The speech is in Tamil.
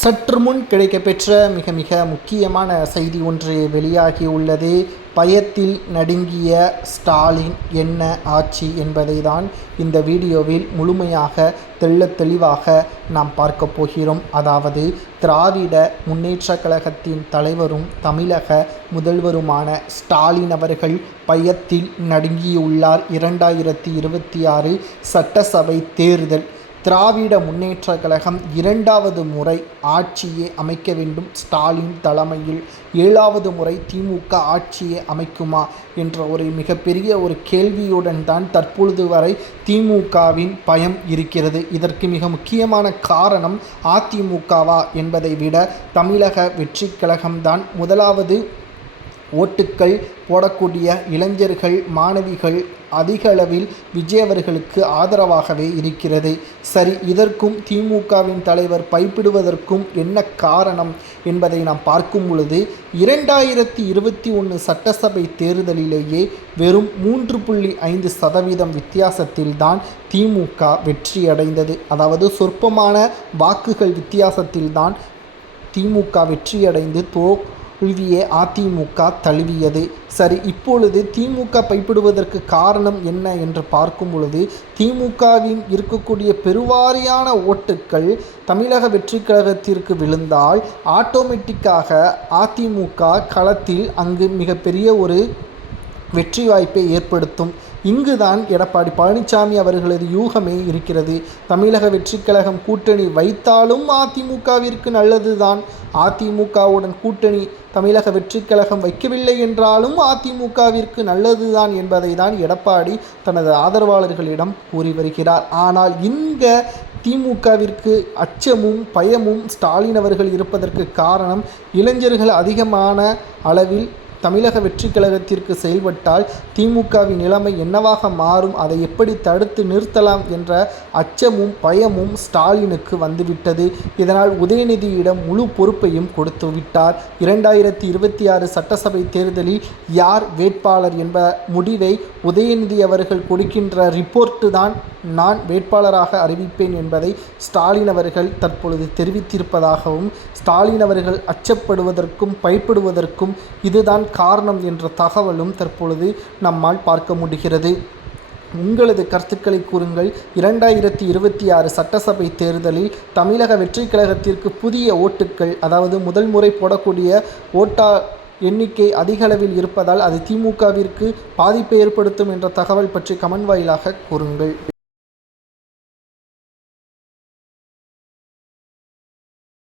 சற்று முன் கிடைக்கப்பெற்ற மிக மிக முக்கியமான செய்தி ஒன்று வெளியாகியுள்ளது. பயத்தில் நடுங்கிய ஸ்டாலின் என்ன ஆட்சி என்பதை தான் இந்த வீடியோவில் முழுமையாக தெள்ளத் தெளிவாக நாம் பார்க்க போகிறோம். அதாவது திராவிட முன்னேற்றக் கழகத்தின் தலைவரும் தமிழக முதல்வருமான ஸ்டாலின் அவர்கள் பயத்தில் நடுங்கியுள்ளார். 2026 சட்டசபை தேர்தல் திராவிட முன்னேற்றக் கழகம் 2வது முறை ஆட்சியை அமைக்க வேண்டும். ஸ்டாலின் தலைமையில் 7வது முறை திமுக ஆட்சியை அமைக்குமா என்ற ஒரு மிகப்பெரிய ஒரு கேள்வியுடன் தான் தற்பொழுது வரை திமுகவின் பயம் இருக்கிறது. இதற்கு மிக முக்கியமான காரணம் அதிமுகவா என்பதை விட தமிழக வெற்றிக் கழகம்தான். முதலாவது ஓட்டுக்கள் போடக்கூடிய இளைஞர்கள், மாணவிகள் அதிக அளவில் விஜய் அவர்களுக்கு ஆதரவாகவே இருக்கிறது. சரி, இதற்கும் திமுகவின் தலைவர் பயப்படுவதற்கும் என்ன காரணம் என்பதை நாம் பார்க்கும் பொழுது 2021 சட்டசபை தேர்தலிலேயே வெறும் 3.5% வித்தியாசத்தில்தான் திமுக வெற்றியடைந்தது. அதாவது சொற்பமான வாக்குகள் வித்தியாசத்தில்தான் திமுக வெற்றியடைந்து தோல்வியை அதிமுக தழுவியது. சரி, இப்பொழுது திமுக பயப்படுவதற்கு காரணம் என்ன என்று பார்க்கும் பொழுது திமுகவின் இருக்கக்கூடிய பெருவாரியான ஓட்டுக்கள் தமிழக வெற்றிக் கழகத்திற்கு விழுந்தால் ஆட்டோமேட்டிக்காக அதிமுக களத்தில் அங்கு மிகப்பெரிய ஒரு வெற்றி வாய்ப்பை ஏற்படுத்தும். இங்குதான் எடப்பாடி பழனிசாமி அவர்களது யூகமே இருக்கிறது. தமிழக வெற்றிக் கழகம் கூட்டணி வைத்தாலும் அதிமுகவிற்கு நல்லதுதான். அதிமுகவுடன் கூட்டணி தமிழக வெற்றிக் கழகம் வைக்கவில்லை என்றாலும் அதிமுகவிற்கு நல்லதுதான் என்பதை தான் எடப்பாடி தனது ஆதரவாளர்களிடம் கூறி வருகிறார். ஆனால் இந்த திமுகவிற்கு அச்சமும் பயமும் ஸ்டாலின் அவர்கள் இருப்பதற்கு காரணம் இளைஞர்கள் அதிகமான அளவில் தமிழக வெற்றிக் கழகத்திற்கு செயல்பட்டால் திமுகவின் நிலைமை என்னவாக மாறும், அதை எப்படி தடுத்து நிறுத்தலாம் என்ற அச்சமும் பயமும் ஸ்டாலினுக்கு வந்துவிட்டது. இதனால் உதயநிதியிடம் முழு பொறுப்பையும் கொடுத்து விட்டார். 2026 சட்டசபை தேர்தலில் யார் வேட்பாளர் என்ப முடிவை உதயநிதி அவர்கள் கொடுக்கின்ற ரிப்போர்ட்டு தான் நான் வேட்பாளராக அறிவிப்பேன் என்பதை ஸ்டாலின் அவர்கள் தற்பொழுது தெரிவித்திருப்பதாகவும், ஸ்டாலின் அவர்கள் அச்சப்படுவதற்கும் பயப்படுவதற்கும் இதுதான் காரணம் என்ற தகவலும் தற்பொழுது நம்மால் பார்க்க முடிகிறது. உங்களது கருத்துக்களை கூறுங்கள். 2026 சட்டசபை தேர்தலில் தமிழக வெற்றிக் கழகத்திற்கு புதிய ஓட்டுக்கள், அதாவது முதல் முறை போடக்கூடிய எண்ணிக்கை அதிக அளவில் இருப்பதால் அது திமுகவிற்கு பாதிப்பை ஏற்படுத்தும் என்ற தகவல் பற்றி கமெண்ட் வாயிலாக கூறுங்கள்.